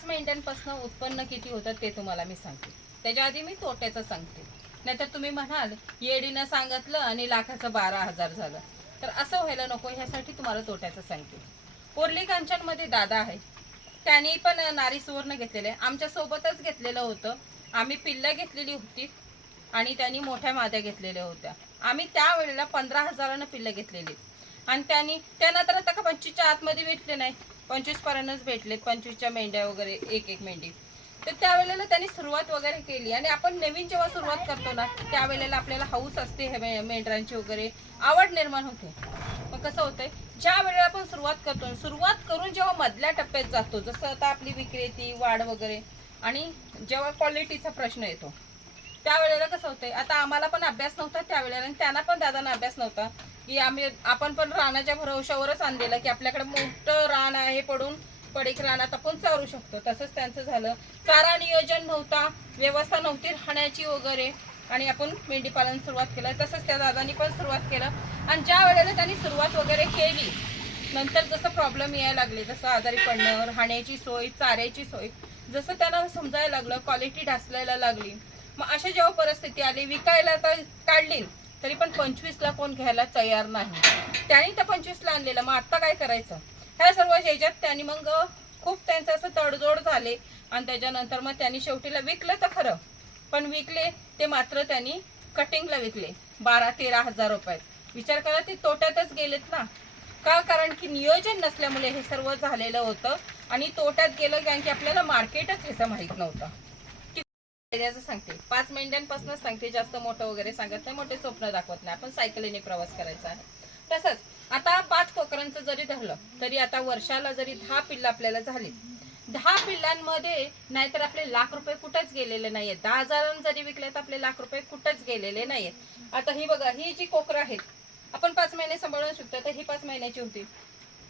पाच मेंढ्यांपासून उत्पन्न किती होतं ते तुम्हाला मी सांगते. त्याच्या आधी मी तोट्याचं सांगते. नाहीतर तुम्ही म्हणाल येडीनं सांगितलं आणि लाखाचं बारा हजार झालं. तर असं व्हायला नको ह्यासाठी तुम्हाला तोट्याचं सांगते. पोरली कांचनमध्ये दादा आहे. त्यांनी पण नारी सुवर्ण घेतलेलं. आहे आमच्या सोबतच घेतलेलं होतं. आम्ही पिल्लं घेतलेली होती आणि त्यांनी मोठ्या माद्या घेतलेल्या होत्या. आम्ही त्यावेळेला पंधरा हजारानं पिल्लं घेतलेली. आणि त्यांनी त्यांना तर आता का पंचवीसच्या आतमध्ये भेटले नाही. पंचवीस पर्यंतच भेटलेत पंचवीसच्या मेंढ्या वगैरे एक एक मेंढी. तर त्यावेळेला त्यांनी सुरुवात वगैरे केली आणि आपण नवीन जेव्हा सुरुवात करतो ना त्यावेळेला आपल्याला हाऊस असते हे मेंढरांची वगैरे आवड निर्माण होते. मग कसं होतंय ज्या वेळेला आपण सुरुवात करतो सुरुवात करून जेव्हा मधल्या टप्प्यात जातो जसं आता आपली विक्रेती वाढ वगैरे आणि जेव्हा क्वालिटीचा प्रश्न येतो त्यावेळेला कसं होतंय आता आम्हाला पण अभ्यास नव्हता त्यावेळेला आणि त्यांना पण दादांना अभ्यास नव्हता की आम्ही आपण पण रानाच्या भरवशावरच आणलेलं की आपल्याकडे मोठं रान आहे पडून पडीक रानात आपण चारू शकतो. तसंच त्यांचं झालं. चारा नियोजन नव्हता व्यवस्था नव्हती राहण्याची वगैरे. आणि आपण मेंढी पालन सुरुवात केलं. तसंच त्या दादांनी पण सुरुवात केलं. आणि ज्या वेळेला त्यांनी सुरुवात वगैरे केली नंतर जसं प्रॉब्लेम यायला लागले जसं आजारी पडणं राहण्याची सोय चाऱ्याची सोय जसं त्यांना समजायला लागलं क्वालिटी ढासलायला लागली. मग अशा जेव्हा परिस्थिती आली विकायला तर काढली तरी पण पंचवीसला कोण घ्यायला तयार नाही. त्यांनी तर पंचवीसला आणलेलं. मग आता काय करायचं? ह्या सर्व ह्याच्यात त्यांनी मग खूप त्यांचं असं तडजोड झाले. आणि त्याच्यानंतर मग त्यांनी शेवटीला विकलं तर खरं. पण विकले ते मात्र त्यांनी कटिंगला विकले. बारा तेरा हजार रुपयात. विचार करा ते तोट्यातच गेलेत ना. का? कारण की नियोजन नसल्यामुळे हे सर्व झालेलं होतं. आणि तोट्यात गेलं कारण की आपल्याला मार्केटच ह्याचं माहीत नव्हतं. फायद्याचं सांगते. पाच मेंढ्यांपासूनच सांगते जास्त मोठं वगैरे सांगत नाही मोठे स्वप्न दाखवत नाही. आपण सायकलीने प्रवास करायचा आहे. तसंच आता पाच कोकरांचं जरी धरलं तरी आता वर्षाला जरी दहा पिल्लं आपल्याला झाली दहा पिल्लांमध्ये नाहीतर आपले लाख रुपये कुठंच गेलेले नाहीयेत. दहा हजारांनी जरी विकले तर आपले लाख रुपये कुठंच गेलेले नाहीयेत. आता ही बघा ही जी कोकरं आहेत आपण पाच महिने सांभाळून शकतो तर ही पाच महिन्याची होती.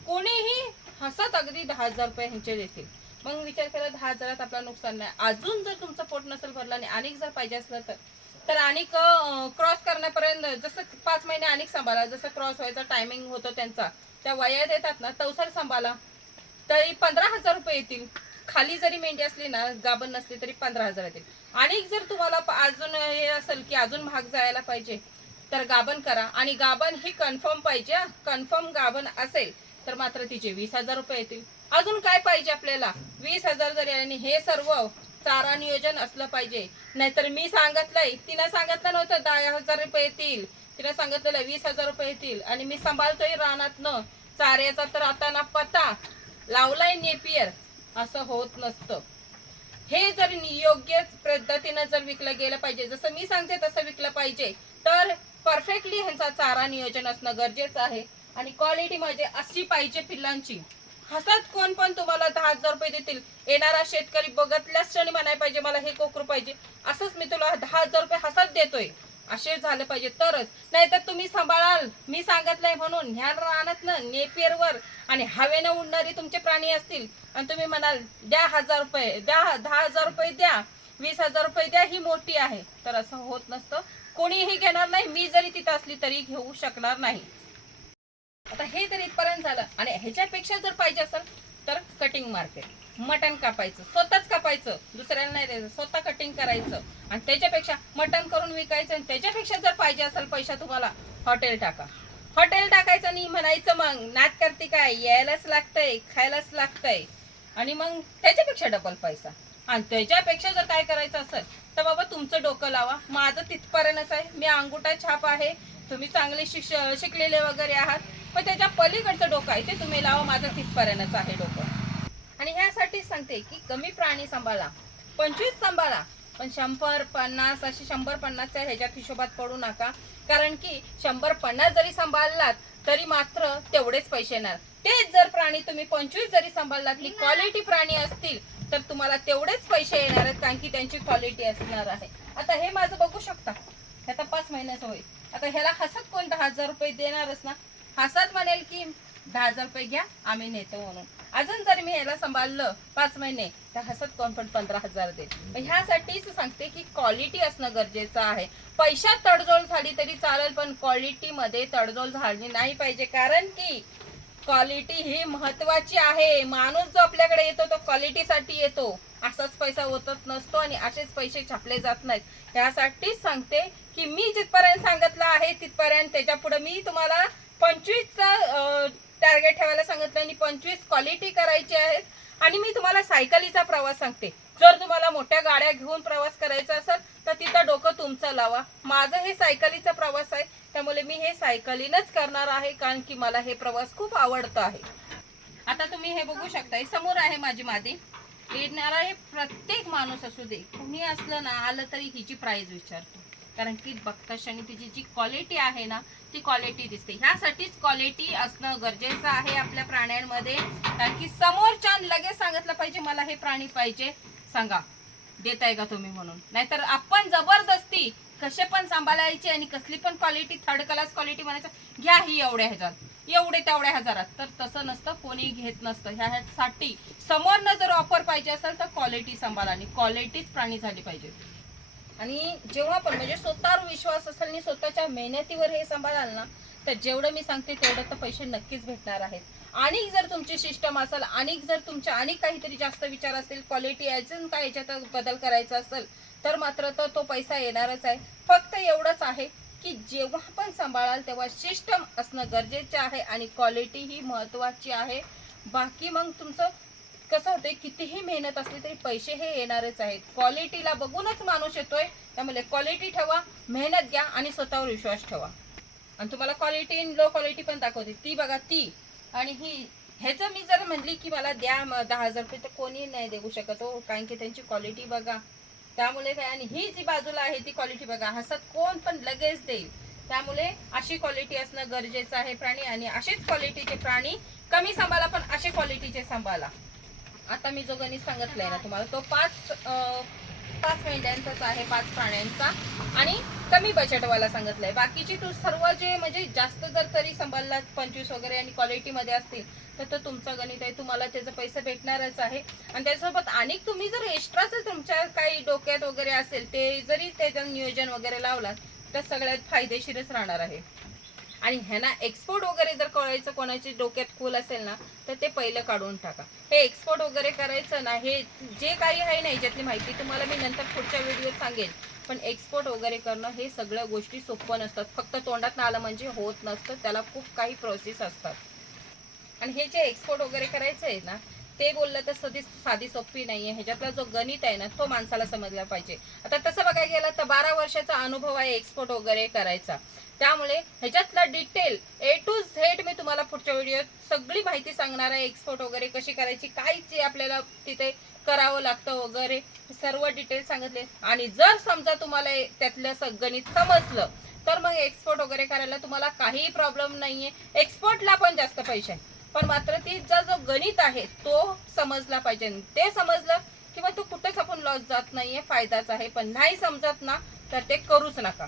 कोणीही हसत अगदी दहा हजार रुपये ह्यांचे देतील. मग विचार केला दहा हजारात आपला नुकसान नाही. अजून जर तुमचं पोट नसेल भरलं आणि अनेक जर पाहिजे असलं तर तर अनेक क्रॉस करण्यापर्यंत जसं पाच महिने अनेक सांभाळा जसं क्रॉस व्हायचा टायमिंग होतो त्यांचा. त्या वयात येतात ना तवसर सांभाळा. तरी पंधरा हजार रुपये येतील. खाली जरी मेंढी असली ना गाभण नसली तरी पंधरा हजार येतील. आणि जर तुम्हाला अजून हे असेल की अजून महाग जायला पाहिजे तर गाभण करा. आणि गाभण ही कन्फर्म पाहिजे कन्फर्म गाभण असेल तर मात्र तिचे वीस हजार रुपये येतील. अजून काय पाहिजे आपल्याला? वीस हजार जरी आणि हे सर्व चारा नियोजन असलं पाहिजे. नाहीतर मी सांगितलंय तिनं सांगितलं नव्हतं दहा हजार रुपये येतील. तिनं सांगितलेलं वीस हजार रुपये येतील. आणि मी सांभाळतोय रानातनं. चाऱ्याचा तर आता ना पता. लावलाय नेपियर. असं होत नसतं. हे जर योग्य पद्धतीनं जर विकलं गेलं पाहिजे जसं मी सांगते तसं विकलं पाहिजे तर परफेक्टली ह्यांचा चारा नियोजन असणं गरजेचं आहे. आणि क्वालिटी म्हणजे अशी पाहिजे पिल्लांची. हसत कोण पण तुम्हाला दहा हजार रुपये देतील. येणारा शेतकरी बघतल्याच क्षणी म्हणाय पाहिजे मला हे कोकरू पाहिजे. असंच मी तुला दहा हजार रुपये हसत देतोय. असे झाले पाहिजे तरच. नाहीतर तुम्ही सांभाळाल. मी सांगितलंय म्हणून. ह्या रानात ना नेपियरवर आणि हवेनं उडणारी तुमचे प्राणी असतील. आणि तुम्ही म्हणाल द्या हजार रुपये द्या दहा हजार रुपये द्या वीस हजार रुपये द्या ही मोठी आहे. तर असं होत नसतं. कोणीही घेणार नाही. मी जरी तिथं असली तरी घेऊ शकणार नाही. आता हे तर इथपर्यंत झालं. आणि ह्याच्यापेक्षा जर पाहिजे असेल तर कटिंग मार्केट मटण कापायचं. स्वतःच कापायचं. दुसऱ्याला नाही द्यायचं. स्वतः कटिंग करायचं. आणि त्याच्यापेक्षा मटण करून विकायचं आणि त्याच्यापेक्षा जर पाहिजे असेल पैसा तुम्हाला हॉटेल टाका. हॉटेल टाकायचं आणि म्हणायचं मग नात करते काय? यायलाच लागतंय खायलाच लागतंय. आणि मग त्याच्यापेक्षा डबल पैसा. आणि त्याच्यापेक्षा जर काय करायचं असेल तर बाबा तुमचं डोकं लावा. माझं तिथपर्यंतच आहे. मी अंगुठा छाप आहे. तुम्ही चांगले शिक्ष शिकलेले वगैरे आहात. पण त्याच्या पलीकडचं डोकं आहे ते तुम्ही लावा माझं तिथपर्यंतच आहे डोकं. आणि ह्यासाठीच सांगते की कमी प्राणी सांभाळा पंचवीस सांभाळा पण शंभर पन्नास असे शंभर पन्नासच्या ह्याच्यात हिशोबात पडू नका. कारण की शंभर पन्नास जरी सांभाळलात तरी मात्र तेवढेच पैसे येणार. तेच जर प्राणी तुम्ही पंचवीस जरी सांभाळलात की क्वालिटी प्राणी असतील तर तुम्हाला तेवढेच पैसे येणार आहेत कारण की त्यांची क्वालिटी असणार आहे. आता हे माझं बघू शकता. ह्याचा पाच महिन्याचं होईल. आता ह्याला हसत कोण दहा हजार रुपये देणारच ना? हसत म्हणेल की दहा हजार रुपये घ्या आम्ही नेतो म्हणून. अजून जर मी याला सांभाळलं पाच महिने तर हसत कोण पण पंधरा हजार देत मग ह्यासाठीच सांगते की क्वालिटी असणं गरजेचं आहे. पैशात तडजोड झाली तरी चालेल पण क्वालिटीमध्ये तडजोड झाली नाही पाहिजे. कारण की क्वालिटी ही महत्वाची आहे. माणूस जो आपल्याकडे येतो तो क्वालिटीसाठी येतो. असाच पैसा ओतत नसतो आणि असेच पैसे छापले जात नाहीत. यासाठीच सांगते की मी जिथपर्यंत सांगितलं आहे तिथपर्यंत त्याच्या पुढे मी तुम्हाला पंचवीसचा टार्गेट ठेवायला सांगितलं आणि पंचवीस क्वालिटी करायची आहेत. आणि मी तुम्हाला सायकलीचा प्रवास सांगते. जर तुम्हाला मोठ्या गाड्या घेऊन प्रवास करायचा असेल तर तिथं डोकं तुमचं लावा. माझं हे सायकलीचा प्रवास आहे. त्यामुळे मी हे सायकलीनच करणार आहे कारण की मला हे प्रवास खूप आवडतो आहे. आता तुम्ही हे बघू शकता समोर आहे माझी मादी. येणारा हे प्रत्येक माणूस असू दे. कुणी असलं ना आलं तरी हिची प्राईज विचारतो. कारण की बघताश आणि तिची जी क्वालिटी आहे ना ती क्वालिटी दिसते. ह्यासाठीच क्वालिटी असणं गरजेचं आहे आपल्या प्राण्यांमध्ये. कारण की समोरच्या लगेच सांगितलं पाहिजे मला हे प्राणी पाहिजे. सांगा. देताय का तुम्ही म्हणून? नाहीतर आपण जबरदस्ती कसे पण सांभाळायचे आणि कसली पण क्वालिटी थर्ड क्लास क्वालिटी म्हणायचं घ्या ही एवढ्या ह्याच्यात. एवढे तेवढ्या हजारात. तर तसं नसतं कोणी घेत नसतं. ह्यासाठी समोरनं जर ऑफर पाहिजे असेल तर क्वालिटी सांभाळा आणि क्वालिटीच प्राणी झाली पाहिजे. आणि जेव्हा पण म्हणजे स्वतःवर विश्वास असेल आणि स्वतःच्या मेहनतीवर हे सांभाळाल ना तर जेवढं मी सांगते तेवढं तर पैसे नक्कीच भेटणार आहेत. आणि जर तुमची सिस्टम असेल आणि जर तुमच्या आणि काहीतरी जास्त विचार असतील क्वालिटी अजून काय याच्यात बदल करायचा असेल तर मात्र तर तो पैसा येणारच आहे. फक्त एवढंच आहे की जेव्हा पण सांभाळाल तेव्हा सिस्टम असणं गरजेचे आहे आणि क्वालिटी ही महत्त्वाची आहे. बाकी मग तुमचं कसं होतंय कितीही मेहनत असली तरी पैसे हे येणारच आहेत. क्वालिटीला बघूनच माणूस येतोय. त्यामुळे क्वालिटी ठेवा मेहनत घ्या आणि स्वतःवर विश्वास ठेवा. आणि तुम्हाला क्वालिटी इन लो क्वालिटी पण दाखवते. ती बघा ती. आणि ही ह्याचं मी जर म्हणली की मला द्या मग दहा हजार रुपये तर कोणी नाही देऊ शकत हो. कारण की त्यांची क्वालिटी बघा. त्यामुळे काय आणि ही जी बाजूला आहे ती क्वालिटी बघा. हसत कोण पण लगेच देईल. त्यामुळे अशी क्वालिटी असणं गरजेचं आहे प्राणी. आणि अशीच क्वालिटीचे प्राणी कमी सांभाळा पण असे क्वालिटीचे सांभाळा. आता मी जो गणित सांगितलाय ना तुम्हाला तो पाच पाच मेंढ्यांचाच आहे पाच प्राण्यांचा. आणि कमी बजेटवाला सांगितलंय. बाकीची तू सर्व जे म्हणजे जास्त जर तरी संभाललात पंचवीस वगैरे आणि क्वालिटीमध्ये असतील तर तो तुमचं गणित आहे. तुम्हाला त्याचे पैसे भेटणारच आहे. आणि त्याच्यासोबत आणि तुम्ही जर एक्स्ट्राच तुमच्या काही डोक्यात वगैरे असेल ते जरी त्याचं नियोजन वगैरे लावलात तर सगळ्यात फायदेशीरच राहणार आहे. आणि ह्यांना एक्सपोर्ट वगैरे जर करायचं कोणाची डोक्यात खोल असेल ना तर ते पहिलं काढून टाका. हे एक्सपोर्ट वगैरे करायचं ना हे जे काही आहे ना याच्यातली माहिती तुम्हाला मी नंतर पुढच्या व्हिडिओत सांगेन. पण एक्सपोर्ट वगैरे करणं हे सगळ्या गोष्टी सोपं नसतात. फक्त तोंडात आलं म्हणजे होत नसतं त्याला खूप काही प्रोसेस असतात. आणि हे जे एक्सपोर्ट वगैरे करायचं आहे ना ते बोललं तर सधी साधी सोपी नाहीये. ह्याच्यातला जो गणित आहे ना तो माणसाला समजला पाहिजे. आता तसं बघायला गेलं तर बारा वर्षाचा अनुभव आहे एक्सपोर्ट वगैरे करायचा. त्यामुळे ह्याच्यातला डिटेल ए टू झेड मी तुम्हाला पुढच्या व्हिडिओत सगळी माहिती सांगणार आहे एक्सपोर्ट वगैरे कशी करायची काय जे आपल्याला तिथे करावं लागतं वगैरे सर्व डिटेल सांगितले. आणि जर समजा तुम्हाला त्यातलं सगणित गणित समजलं तर मग एक्सपोर्ट वगैरे करायला तुम्हाला काहीही प्रॉब्लेम नाहीये. एक्सपोर्टला पण जास्त पैसे आहे पण मात्र तिचा जो गणित आहे तो समजला पाहिजे. ते समजलं किंवा तो कुठेच आपण लॉस जात नाहीये फायदाच आहे. पण नाही समजत ना तर ते करूच नका.